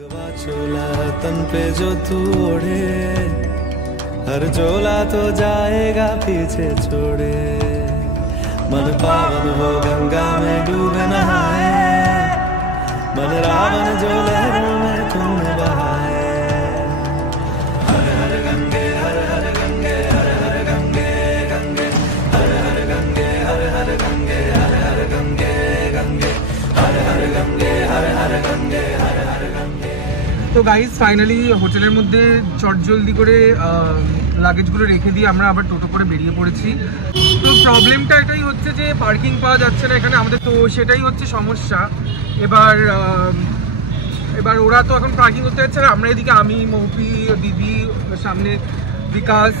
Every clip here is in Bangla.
भगवा चोला तन पे जो तू ओढ़े, हर चोला तो जाएगा पीछे छोड़े। मन पावन हो गंगा में डूब नहाए, मन रावण जो लहरों में तूने बहाए। हर हर गंगे हर हर गंगे हर हर गंगे गंगे हर हर गंगे हर हर गंगे हर हर गंगे गंगे हर हर गंगे हर हर गंगे हर हर गंगे। তো গাইজ ফাইনালি হোটেলের মধ্যে চটজলদি করে লাগেজগুলো রেখে দিয়ে আমরা আবার টোটো করে বেরিয়ে পড়েছি। তো প্রবলেমটা এটাই হচ্ছে যে পার্কিং পাওয়া যাচ্ছে না এখানে আমাদের, তো সেটাই হচ্ছে সমস্যা। এবার ওরা তো এখন পার্কিং করতে যাচ্ছে না, আমরা এদিকে আমি মৌপি দিদি সামনে বিকাশ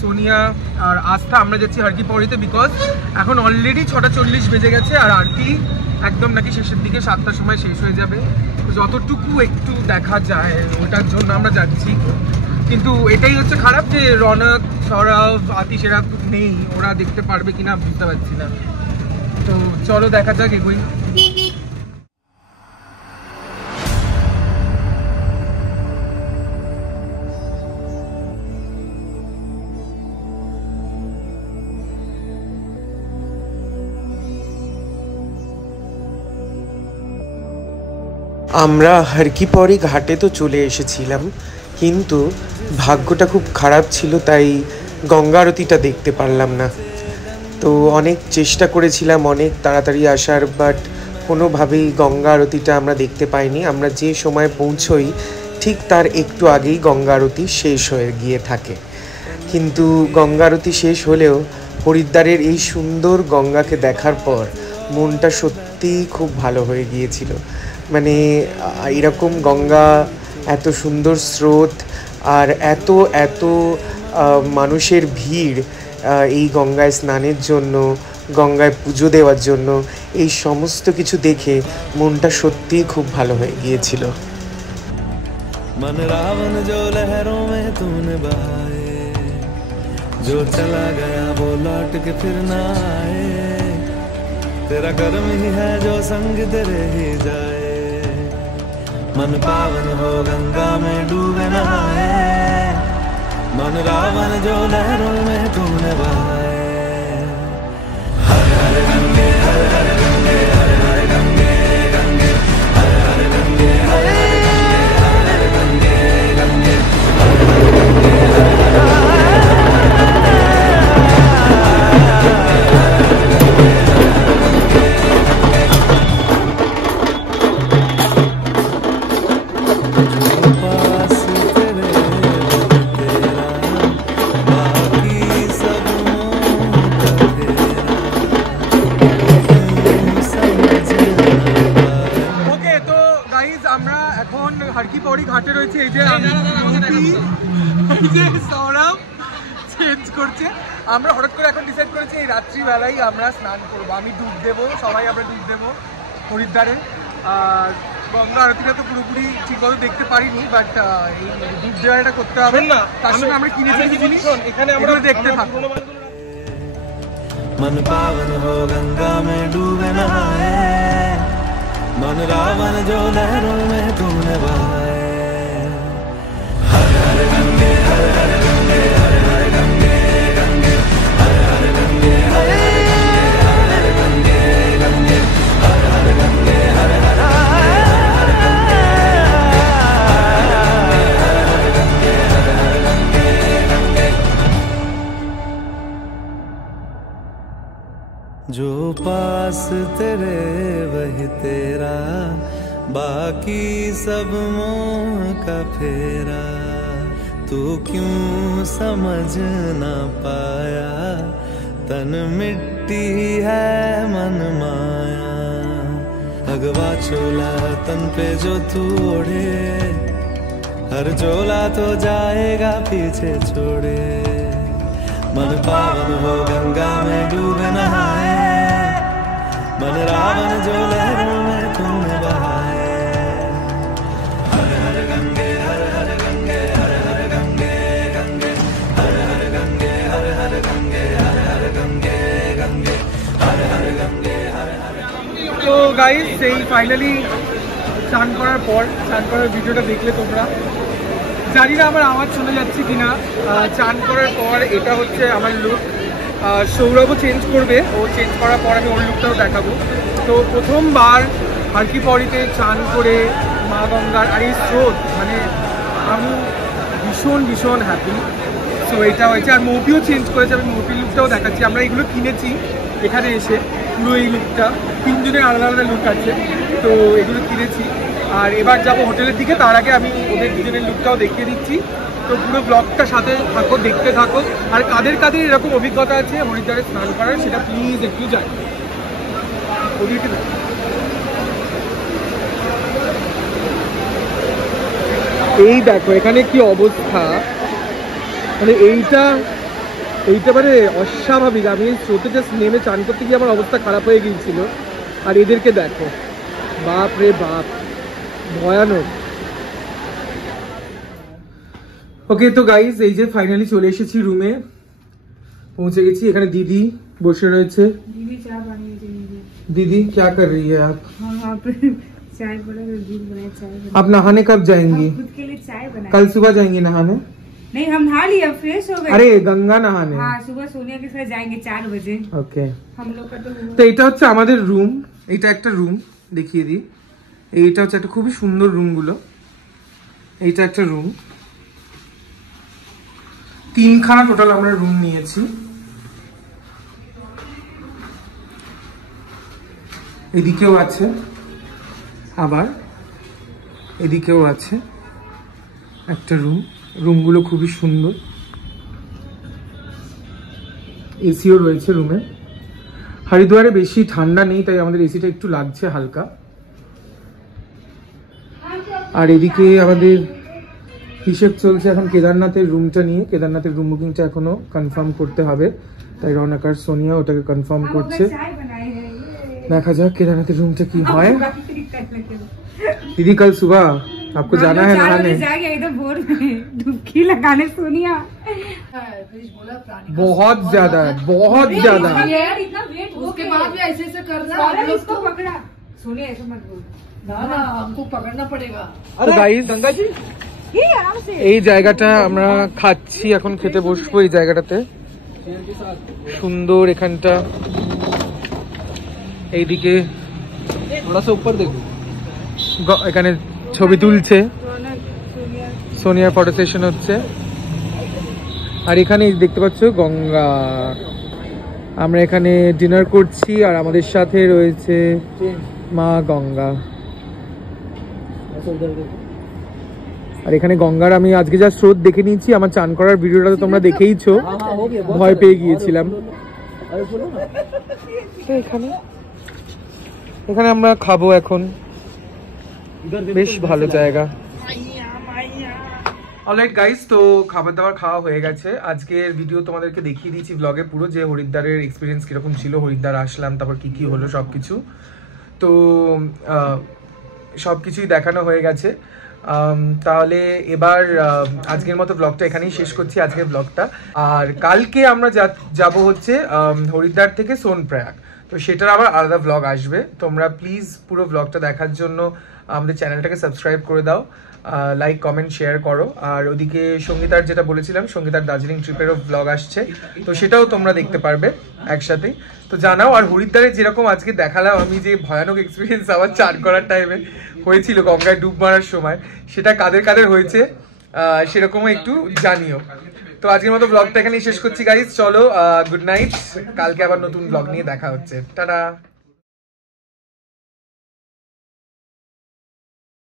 সোনিয়া আর আস্থা আমরা যাচ্ছি হারকি পৌরিতে, বিকজ এখন অলরেডি 6:40 বেজে গেছে আর আরতি একদম নাকি শেষের দিকে 7টার সময় শেষ হয়ে যাবে। যতটুকু একটু দেখা যায় ওটার জন্য আমরা যাচ্ছি, কিন্তু এটাই হচ্ছে খারাপ যে রনক সৌরভ আতিশ এরা নেই, ওরা দেখতে পারবে কিনা বুঝতে পারছি না। তো চলো দেখা যাক এগোই। আমরা হারকিপৌরি ঘাটে তো চলে এসেছিলাম, কিন্তু ভাগ্যটা খুব খারাপ ছিল, তাই গঙ্গা আরতিটা দেখতে পারলাম না। তো অনেক চেষ্টা করেছিলাম অনেক তাড়াতাড়ি আসার, বাট কোনোভাবেই গঙ্গা আরতিটা আমরা দেখতে পাইনি। আমরা যে সময় পৌঁছই ঠিক তার একটু আগেই গঙ্গা আরতি শেষ হয়ে গিয়ে থাকে। কিন্তু গঙ্গা আরতি শেষ হলেও হরিদ্বারের এই সুন্দর গঙ্গাকে দেখার পর মনটা সত্যিই খুব ভালো হয়ে গিয়েছিল। মানে এরকম গঙ্গা, এত সুন্দর স্রোত আর এত এত মানুষের ভিড় এই গঙ্গায় স্নানের জন্য, গঙ্গায় পুজো দেওয়ার জন্য, এই সমস্ত কিছু দেখে মনটা সত্যিই খুব ভালো হয়ে গিয়েছিল। मन रावण जो लहरों में तूने बहाए, जो चला गया वो लौट के फिर ना आए। तेरा कर्म ही है जो संग तेरे ही जाए। मन पावन हो गंगा में डूबे नहाए, मन रावण जो लहरों में तूने बहाए। हर हर गंगे हर हर गंगे हर हर गंगे गंगे हर हर गंगे हर हर गंगे गंगे हर हर गंगे हर हर হারকিপৌরি ঘাটে রয়েছে। এই যে সৌরভ চেঞ্জ করছে, আমরা হঠাৎ করে এখন ডিসাইড করেছি এই রাত্রিবেলায় আমরা স্নান করবো, আমি ডুব দেবো, সবাই আমরা ডুব দেবো হরিদ্বারে। আর গঙ্গা আরতিটা তো পুরোপুরি ঠিকভাবে দেখতে পারিনি, বাট এই ডুব দেওয়াটা করতে হবে না। তার সঙ্গে আমরা কিনেছি জিনিস, এখানে আমরা দেখতে থাকবো। मन पावन हो गंगा में डूबे नहाए, मन रावण जो लहरों में तूने बहाए। हर हर गंगे हर हर गंगे हर हर गंगे गंगे हर हर गंगे हर हर गंगे गंगे हर हर गंगे हर हर जो पास तेरे वही तेरा, बाकी सब मोह का फेरा। तू क्यों समझ ना पाया, तन मिट्टी है मन माया। भगवा चोला तन पे जो तू ओढ़े, हर चोला तो जाएगा पीछे छोड़े। मन पावन हो गंगा में डूबे नहाए, मन रावण जो लहरों में तूने बहाए। हर हर गंगे हर हर गंगे हर हर गंगे गंगे हर हर गंगे हर हर गंगे हर हर गंगे गंगे हर हर गंगे हर हर। তো গাইস সেই ফাইনালি চান করার পর, চান করার ভিডিওটা দেখলে তোমরা, জানি না আমার আওয়াজ শোনা যাচ্ছে কিনা। চান করার পর এটা হচ্ছে আমার লুক। সৌরভও চেঞ্জ করবে, ও চেঞ্জ করার পর আমি ওর লুকটাও দেখাবো। তো প্রথমবার হারকি পরিতে চান করে মা গঙ্গার আর এই স্রোত, মানে আমি ভীষণ ভীষণ হ্যাপি। সো এটা হয়েছে, আর মৌপিও চেঞ্জ করেছে, আমি মৌপির লুকটাও দেখাচ্ছি। আমরা এগুলো কিনেছি এখানে এসে, পুরো এই লুকটা, 3 জনের আলাদা আলাদা লুক আছে, তো এগুলো কিনেছি। আর এবার যাবো হোটেলের দিকে, তার আগে আমি ওদের দুজনের লুকটাও দেখিয়ে দিচ্ছি। তো পুরো ব্লগটা সাথে থাকো, দেখতে থাকো। আর কাদের কাদের এরকম অভিজ্ঞতা আছে হরিদ্বারে স্নান করার, সেটা প্লিজ একটু যাই। এই দেখো এখানে কি অবস্থা, মানে এইটা মানে অস্বাভাবিক। আমি স্রোতে জাস্ট নেমে চান করতে গিয়ে আমার অবস্থা খারাপ হয়ে গিয়েছিল। আর এদেরকে দেখো, বাপ রে বাপ, ভয়ানক। ওকে, তো গাইজ এই যে ফাইনালি চলে এসেছি রুমে, পৌঁছে গেছি। এখানে দিদি বসে রয়েছে। दीदी चाय बानिए दीदी क्या कर रही है आप? हाँ चाय बना, दूध बनाए, चाय बना। आप नहाने कब जाएंगी? खुद के लिए चाय बनाए। कल सुबह जाएंगी नहाने? नहीं, हम नहा लिए, फ्रेश हो गए। अरे गंगा नहाने। हाँ, सुबह सोनिया के साथ जाएंगे 4 बजे। ओके, हम लोग का তো এটা হচ্ছে আমাদের রুম। এটা একটা রুম, দেখিয়ে দিই। এইটা হচ্ছে একটা খুবই সুন্দর রুমগুলো। এইটা একটা রুম, 3খানা টোটাল আমরা রুম নিয়েছি। এদিকেও আছে, আবার এদিকেও আছে একটা রুম। রুমগুলো খুবই সুন্দর, এসিও রয়েছে রুমে। হরিদ্বারে বেশি ঠান্ডা নেই, তাই আমাদের এসিটা একটু লাগছে হালকা। আর এদিকে আমাদের হিসেব চলছে এখন কেদারনাথের রুমটা নিয়ে। কেদারনাথের রুম বুকিংটা এখনো কনফার্ম করতে হবে, তাই রৌনক আর সোনিয়া ওটাকে কনফার্ম করছে। चाय बनाए हैं। দেখা যাক কেদারনাথের রুমটা কি হয়। दीदी कल सुबह आपको जाना है नहाने? जाएंगे एकदम भोर में डुबकी लगाने सोनिया। बहुत ज्यादा है, बहुत ज्यादा। यार इतना वेट उसके बाद भी ऐसे ऐसे कर रहा सारा है, इसको पकड़ा। सोनिया ऐसा मत बोल। ना हमको पकड़ना पड़ेगा। তো গাইস, ये आराम से। এই জায়গাটা আমরা খাচ্ছি, এখন খেতে বসবো এই জায়গাটাতে। সুন্দর এখানটা। এইদিকে এখানে ছবি তুলছে, সোনিয়ার ফটো সেশন হচ্ছে। আর এখানে দেখতে পাচ্ছ গঙ্গা। আমরা এখানে ডিনার করছি, আর আমাদের সাথে রয়েছে মা গঙ্গা। আর এখানে গঙ্গার আমি আজকে যা স্রোত দেখে নিয়েছি, আমার চান করার ভিডিওটা তো তোমরা দেখেইছো, ভয় পেয়ে গিয়েছিলাম। এখানে আমরা খাবো এখন, বেশ ভালো জায়গা। অলরাইট গাইস, তো খাবার দাবার খাওয়া হয়ে গেছে। আজকের ভিডিও তোমাদেরকে দেখিয়ে দিয়েছি ব্লগে পুরো, যে হরিদ্বারের এক্সপিরিয়েন্স কিরকম ছিল, হরিদ্বার আসলাম, তারপর কি কি হলো সবকিছু। তো সবকিছুই দেখানো হয়ে গেছে। তাহলে এবার আজকের মতো ব্লগটা এখানেই শেষ করছি, আজকের ব্লগটা। আর কালকে আমরা যাব হচ্ছে হরিদ্বার থেকে সোনপ্রয়াগ, তো সেটার আবার আলাদা ব্লগ আসবে। তোমরা প্লিজ পুরো ব্লগটা দেখার জন্য আমাদের চ্যানেলটাকে সাবস্ক্রাইব করে দাও, লাইক কমেন্ট শেয়ার করো। আর ওদিকে সঙ্গীতার যেটা বলেছিলাম, সঙ্গীতার দার্জিলিং ট্রিপেরও ব্লগ আসছে, তো সেটাও তোমরা দেখতে পারবে একসাথেই। তো জানাও। আর হরিদ্বারে যেরকম আজকে দেখালাম আমি, যে ভয়ানক এক্সপিরিয়েন্স আমার চান করার টাইমে হয়েছিল গঙ্গায় ডুব মারার সময়, সেটা কাদের কাদের হয়েছে সেরকমও একটু জানিও। তো আজকের মতো ব্লগটা এখানেই শেষ করছি গাইজ। চলো, গুড নাইট। কালকে আবার নতুন ব্লগ নিয়ে দেখা হচ্ছে। টাটা।